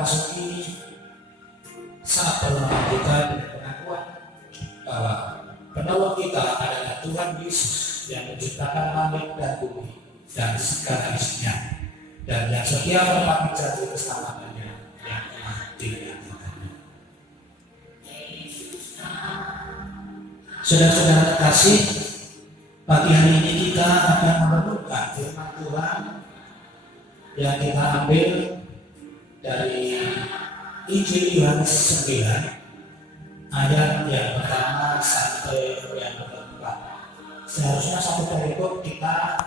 memasuki saat pertemuan kita dengan pengakuan bahwa penolong kita adalah Tuhan Yesus yang menciptakan langit dan bumi dan segala isinya, dan yang setia tempat menjadi keselamatannya yang telah dinyatakannya. Saudara-saudara terkasih, pagi hari ini kita akan merenungkan firman Tuhan yang kita ambil dari Injil Yohanes 9 ayat yang pertama sampai yang keempat. Seharusnya satu perikop kita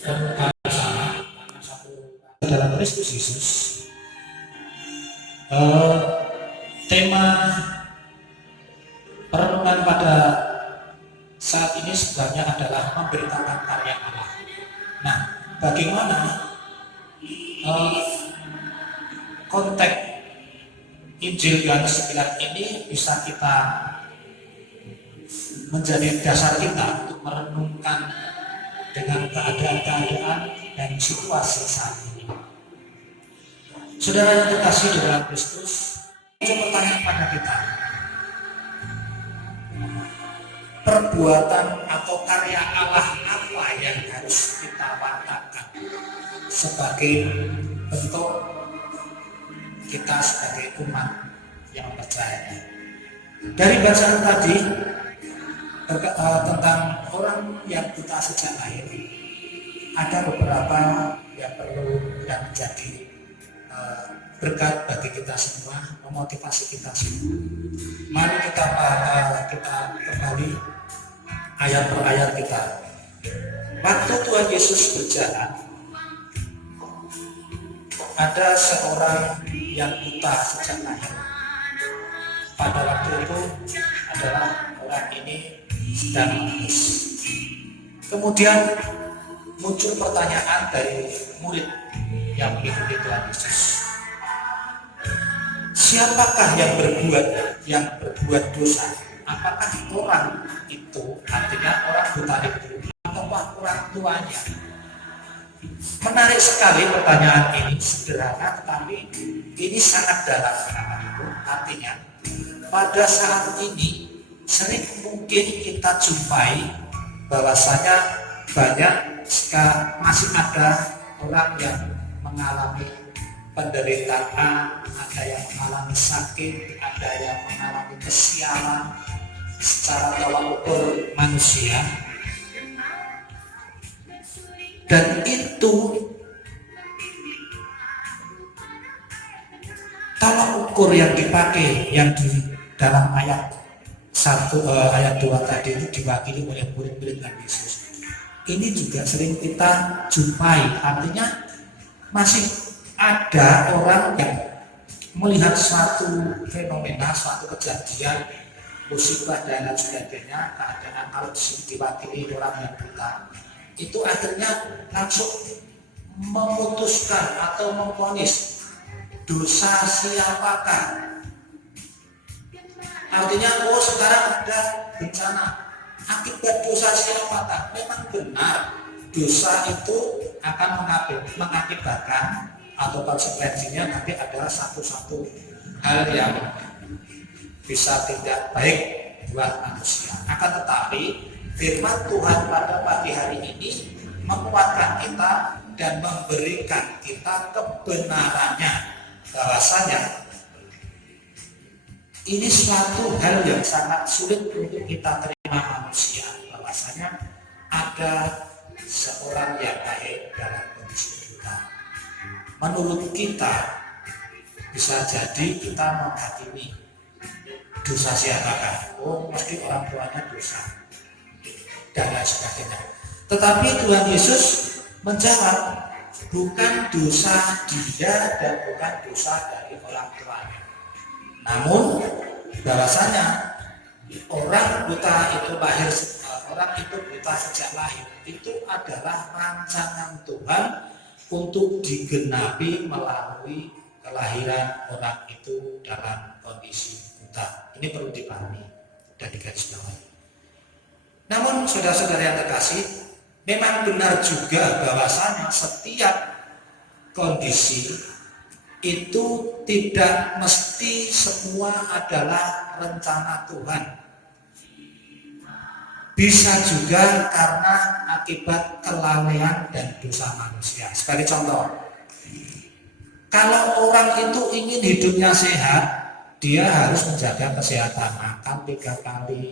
renungkan bersama karena satu dalam Kristus Yesus. Tema perenungan pada saat ini sebenarnya adalah memberitakan karya Allah. Nah, bagaimana konteks Injil Yohanes 9 ini bisa kita menjadi dasar kita untuk merenungkan dengan keadaan-keadaan dan situasi saat ini. Saudara yang terkasih di dalam Kristus, saya bertanya pada kita, perbuatan atau karya Allah apa yang harus kita watakkan sebagai bentuk kita sebagai umat yang percaya? Dari bacaan tadi tentang orang yang buta sejak lahir, ada beberapa yang perlu yang menjadi berkat bagi kita semua, memotivasi kita semua. Mari kita kembali ayat per ayat kita. Waktu Tuhan Yesus berjalan, ada seorang yang buta sejak lahir. Pada waktu itu adalah orang ini sedang menangis. Kemudian muncul pertanyaan dari murid yang mengikuti Tuhan Yesus. Siapakah yang berbuat dosa? Apakah orang itu, artinya orang buta itu, atau orang tuanya? Menarik sekali pertanyaan ini, sederhana tetapi ini sangat dalam. Artinya pada saat ini sering mungkin kita jumpai bahwasanya masih ada orang yang mengalami penderitaan, ada yang mengalami sakit, ada yang mengalami kesialan secara tolak ukur manusia. Dan itu tolak ukur yang dipakai yang di dalam ayat 2 tadi itu diwakili oleh murid-murid Tuhan Yesus. Ini juga sering kita jumpai, artinya masih ada orang yang melihat suatu fenomena, suatu kejadian, musibah dan lain sebagainya, keadaan kalau diwakili orang yang buta, itu akhirnya langsung memutuskan atau memvonis dosa siapakah. Artinya, sekarang ada bencana akibat dosa siapakah? Memang benar, dosa itu akan mengakibatkan atau konsekuensinya nanti adalah satu-satu hal yang bisa tidak baik buat manusia. Akan tetapi firman Tuhan pada pagi hari ini menguatkan kita dan memberikan kita kebenarannya, bahwasanya ini suatu hal yang sangat sulit untuk kita terima manusia, bahwasanya ada seorang yang baik dalam kondisi buta. Menurut kita bisa jadi kita menghakimi dosa siapakah? Mesti orang tuanya dosa dan lain sebagainya. Tetapi Tuhan Yesus menjawab, bukan dosa dia dan bukan dosa dari orang tuanya. Namun bahwasanya orang buta itu buta sejak lahir itu adalah rancangan Tuhan untuk digenapi melalui kelahiran orang itu dalam kondisi buta. Ini perlu dipahami dan digarisbawahi. Namun saudara-saudara yang terkasih, memang benar juga bahwasanya setiap kondisi itu tidak mesti semua adalah rencana Tuhan. Bisa juga karena akibat kelalaian dan dosa manusia. Sebagai contoh, kalau orang itu ingin hidupnya sehat, dia harus menjaga kesehatan, makan 3 kali,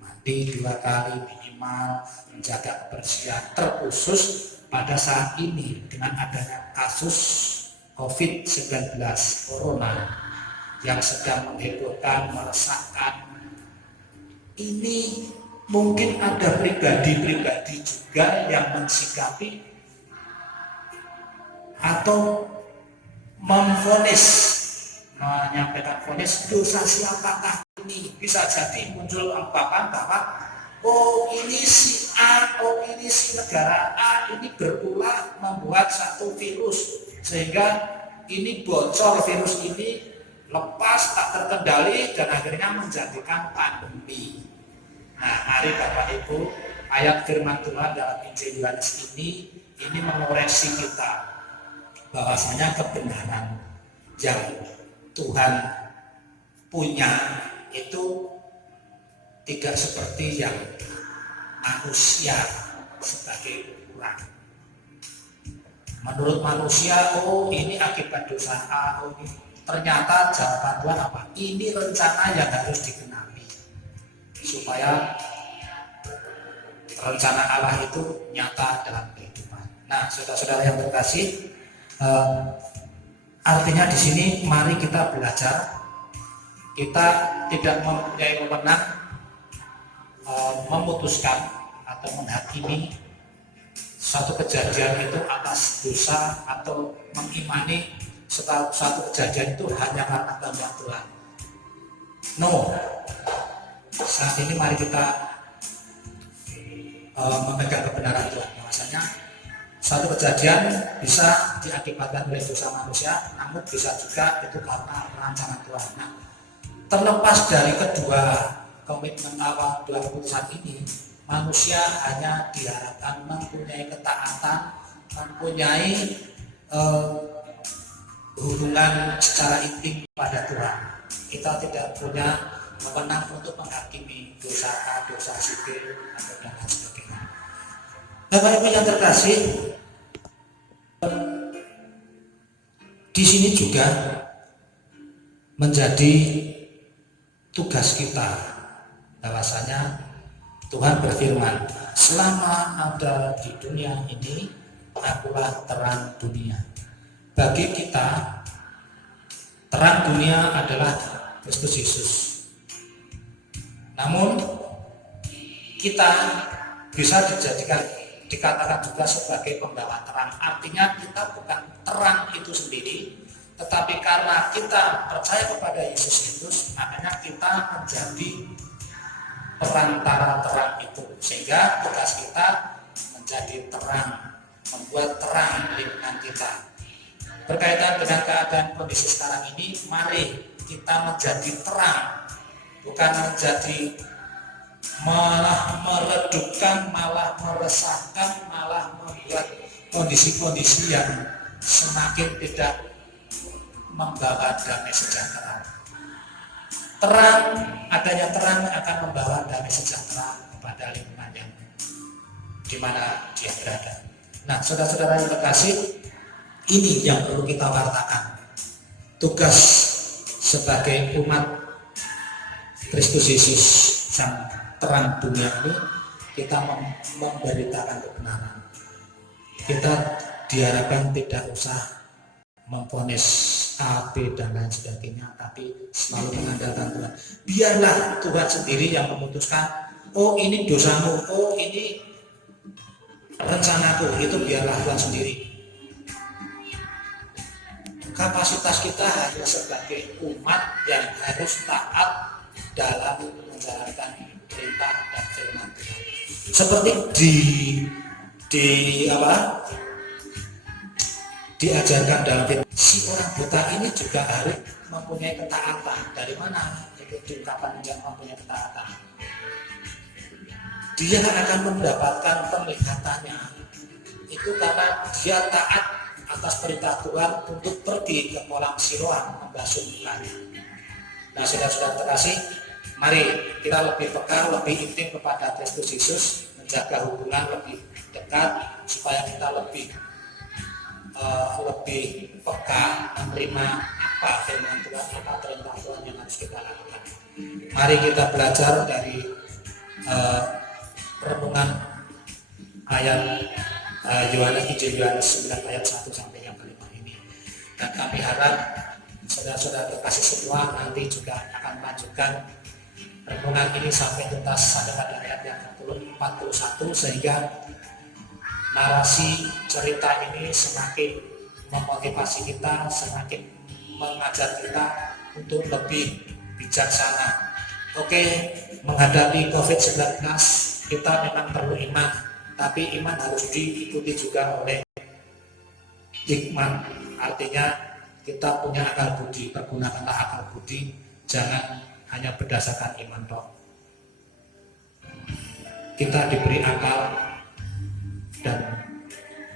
mandi 2 kali minimal, menjaga kebersihan. Terkhusus pada saat ini dengan adanya kasus COVID-19 Corona yang sedang menghebohkan, meresahkan, ini mungkin ada pribadi-pribadi juga yang mensikapi atau memvonis, menyampaikan vonis, dosa siapakah ini? Bisa jadi muncul anggapan bahwa oh ini si A, oh ini si negara A, ini berulah membuat satu virus sehingga ini bocor, virus ini lepas tak terkendali dan akhirnya menjadikan pandemi. Nah, mari Bapak Ibu, ayat firman Tuhan dalam Injil Yohanes ini mengoreksi kita bahwasanya kebenaran yang Tuhan punya itu tidak seperti yang manusia sebagai ukuran. Menurut manusia, oh ini akibat dosa A, oh ini. Ternyata jawaban Tuhan apa? Ini rencana yang harus digenapi supaya rencana Allah itu nyata dalam kehidupan. Nah, saudara-saudara yang terkasih, artinya di sini mari kita belajar. Kita tidak mempunyai wewenang memutuskan atau menghakimi satu kejadian itu atas dosa atau mengimani satu kejadian itu hanya karena kehendak Tuhan. No. Saat ini mari kita memegang kebenaran Tuhan. Bahwasanya satu kejadian bisa diakibatkan oleh dosa manusia, namun bisa juga itu karena rancangan Tuhan. Nah, terlepas dari kedua komitmen awal dua keputusan ini, manusia hanya diharapkan mempunyai ketaatan, mempunyai hubungan secara intim pada Tuhan. Kita tidak punya wewenang untuk menghakimi dosa A, dosa sipil, atau dan lain sebagainya. Bapak Ibu yang terkasih, di sini juga menjadi tugas kita bahwasanya Tuhan berfirman, selama ada di dunia ini, akulah terang dunia. Bagi kita, terang dunia adalah Kristus Yesus. Namun, kita bisa dikatakan juga sebagai pembawa terang. Artinya kita bukan terang itu sendiri, tetapi karena kita percaya kepada Yesus Kristus, makanya kita menjadi perantara terang itu. Sehingga tugas kita menjadi terang, membuat terang lingkungan kita. Berkaitan dengan keadaan kondisi sekarang ini, mari kita menjadi terang, bukan menjadi malah meredupkan, malah meresahkan, malah membuat kondisi-kondisi yang semakin tidak membawa damai sejahtera. Terang, adanya terang akan membawa damai sejahtera kepada lingkungan yang di mana dia berada. Nah, saudara-saudara yang terkasih, ini yang perlu kita wartakan. Tugas sebagai umat Kristus Yesus sang terang dunia ini, kita memberitakan kebenaran. Kita diharapkan tidak usah memvonis A, B, dan lain sebagainya, tapi selalu mengandalkan Tuhan. Biarlah Tuhan sendiri yang memutuskan, oh ini dosamu, oh ini rencanaku, itu biarlah Tuhan sendiri. Kapasitas kita hanya sebagai umat yang harus taat dalam menjalankan perintah dan firman Tuhan. Seperti diajarkan dalam firman, si orang buta ini juga harus mempunyai ketaatan. Dari mana itu diungkapkan dia mempunyai ketaatan? Dia akan mendapatkan penglihatannya itu karena dia taat atas perintah Tuhan untuk pergi ke kolam Siloam membasuh mukanya. Nah, saudara-saudara terkasih, mari kita lebih peka, lebih intim kepada Kristus Yesus, menjaga hubungan lebih dekat supaya kita lebih peka menerima apa firman Tuhan, apa perintah Tuhan yang harus kita lakukan. Mari kita belajar dari renungan ayat Injil Yohanes 9 ayat 1 sampai yang kelima ini. Dan kami harap saudara-saudara terkasih semua nanti juga akan melanjutkan renungan ini sampai tuntas sampai pada ayat yang 41, sehingga narasi cerita ini semakin memotivasi kita, semakin mengajar kita untuk lebih bijaksana. Oke, menghadapi COVID-19 kita memang perlu iman, tapi iman harus diikuti juga oleh hikmat. Artinya kita punya akal budi, pergunakanlah akal budi, jangan hanya berdasarkan iman toh. Kita diberi akal dan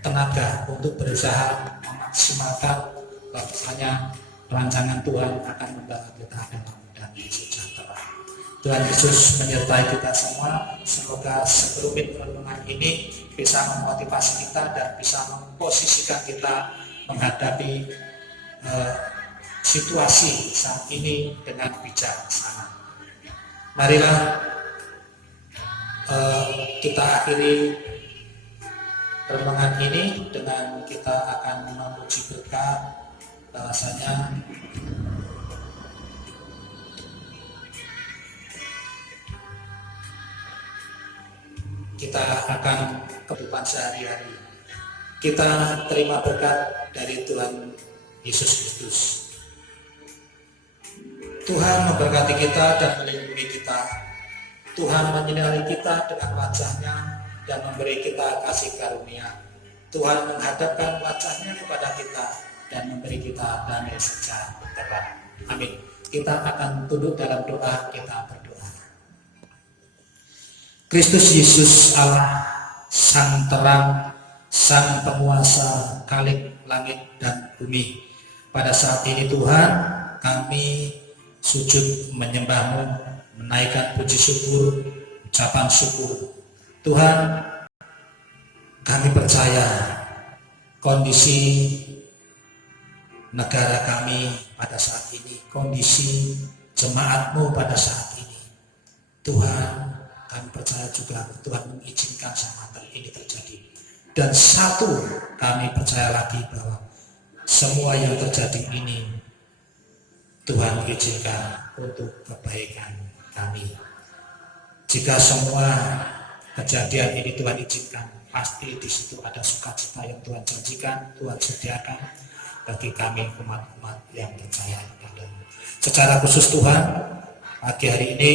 tenaga untuk berusaha memaksimalkan bahwasanya rancangan Tuhan akan membawa kita dalam damai sejahtera. Tuhan Yesus menyertai kita semua. Semoga sekelumit renungan ini bisa memotivasi kita dan bisa memposisikan kita menghadapi situasi saat ini dengan bijaksana. Marilah kita akhiri renungan ini dengan kita akan memuji berkat, bahwasanya kita akan kehidupan sehari-hari. Kita terima berkat dari Tuhan Yesus Kristus. Tuhan memberkati kita dan melindungi kita. Tuhan menyinari kita dengan wajah-Nya dan memberi kita kasih karunia. Tuhan menghadapkan wajah-Nya kepada kita dan memberi kita damai sejahtera. Amin. Kita akan tunduk dalam doa, kita berdoa. Kristus Yesus Allah, Sang Terang, Sang Penguasa Khalik langit dan bumi. Pada saat ini Tuhan, kami sujud menyembah-Mu, menaikkan puji syukur, ucapan syukur. Tuhan, kami percaya kondisi negara kami pada saat ini, kondisi jemaat-Mu pada saat ini. Tuhan, kami percaya juga Tuhan mengizinkan semacam ini terjadi. Dan satu, kami percaya lagi bahwa semua yang terjadi ini Tuhan izinkan untuk kebaikan kami. Jika semua kejadian ini Tuhan izinkan, pasti di situ ada sukacita yang Tuhan janjikan, Tuhan sediakan bagi kami umat-umat yang percaya kepada-Mu. Secara khusus Tuhan, pagi hari ini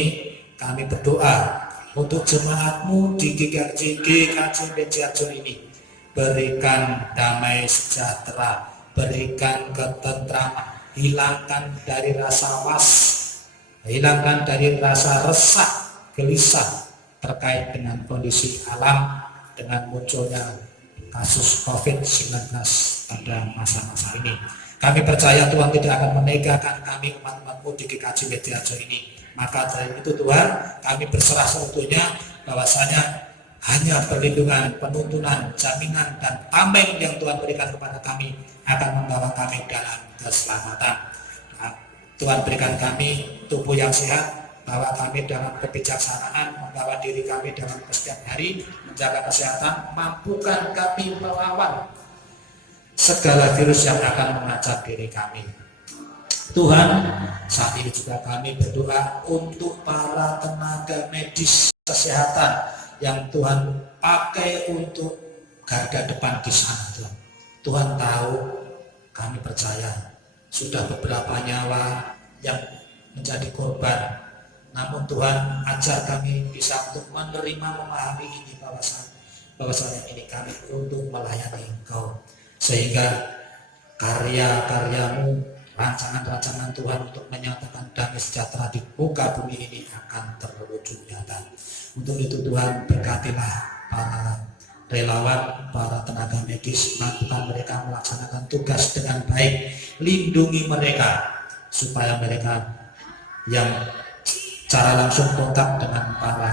kami berdoa untuk jemaat-Mu di GKJ Bejarjo ini. Berikan damai sejahtera, berikan ketentraman, hilangkan dari rasa was, hilangkan dari rasa resah, gelisah terkait dengan kondisi alam, dengan munculnya kasus COVID-19 pada masa-masa ini. Kami percaya Tuhan tidak akan menegakkan kami umat-umat-Mu di GKJ Bejarjo ini. Maka dari itu Tuhan, kami berserah seutuhnya bahwasanya hanya perlindungan, penuntunan, jaminan, dan tameng yang Tuhan berikan kepada kami akan membawa kami dalam keselamatan. Nah, Tuhan berikan kami tubuh yang sehat, bahwa kami dalam kebijaksanaan, membawa diri kami dalam setiap hari, menjaga kesehatan, mampukan kami melawan segala virus yang akan mengacak diri kami. Tuhan, saat ini juga kami berdoa untuk para tenaga medis kesehatan yang Tuhan pakai untuk garda depan di sana. Tuhan tahu, kami percaya sudah beberapa nyawa yang menjadi korban. Namun Tuhan ajar kami bisa untuk menerima, memahami ini bahwasanya ini kami untuk melayani Engkau, sehingga karya-karya-Mu, rancangan-rancangan Tuhan untuk menyatakan damai sejahtera di muka bumi ini akan terwujud nyata. Untuk itu Tuhan, berkatilah para relawan, para tenaga medis, bantukan mereka melaksanakan tugas dengan baik, lindungi mereka supaya mereka yang cara langsung kontak dengan para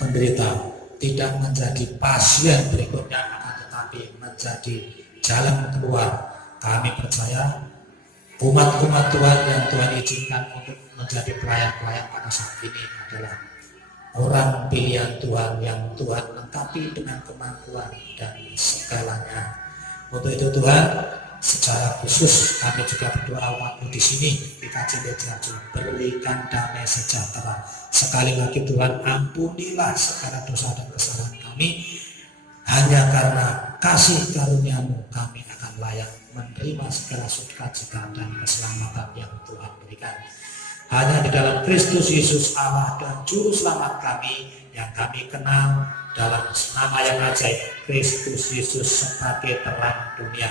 penderita tidak menjadi pasien berikutnya, akan tetapi menjadi jalan keluar. Kami percaya umat-umat Tuhan yang Tuhan izinkan untuk menjadi pelayan-pelayan pada saat ini adalah orang pilihan Tuhan yang Tuhan lengkapi dengan kemampuan dan segalanya. Untuk itu Tuhan, secara khusus kami juga berdoa waktu di sini kita Ciledraju, berikan damai sejahtera. Sekali lagi Tuhan, ampunilah segala dosa dan kesalahan kami. Hanya karena kasih karunia-Mu kami akan layak menerima segala sukacita dan keselamatan yang Tuhan berikan. Hanya di dalam Kristus Yesus Allah dan Juru Selamat kami yang kami kenal dalam nama yang ajaib, Kristus Yesus sebagai terang dunia,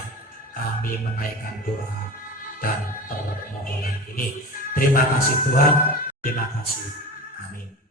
kami menaikkan doa dan permohonan ini. Terima kasih Tuhan, terima kasih. Amin.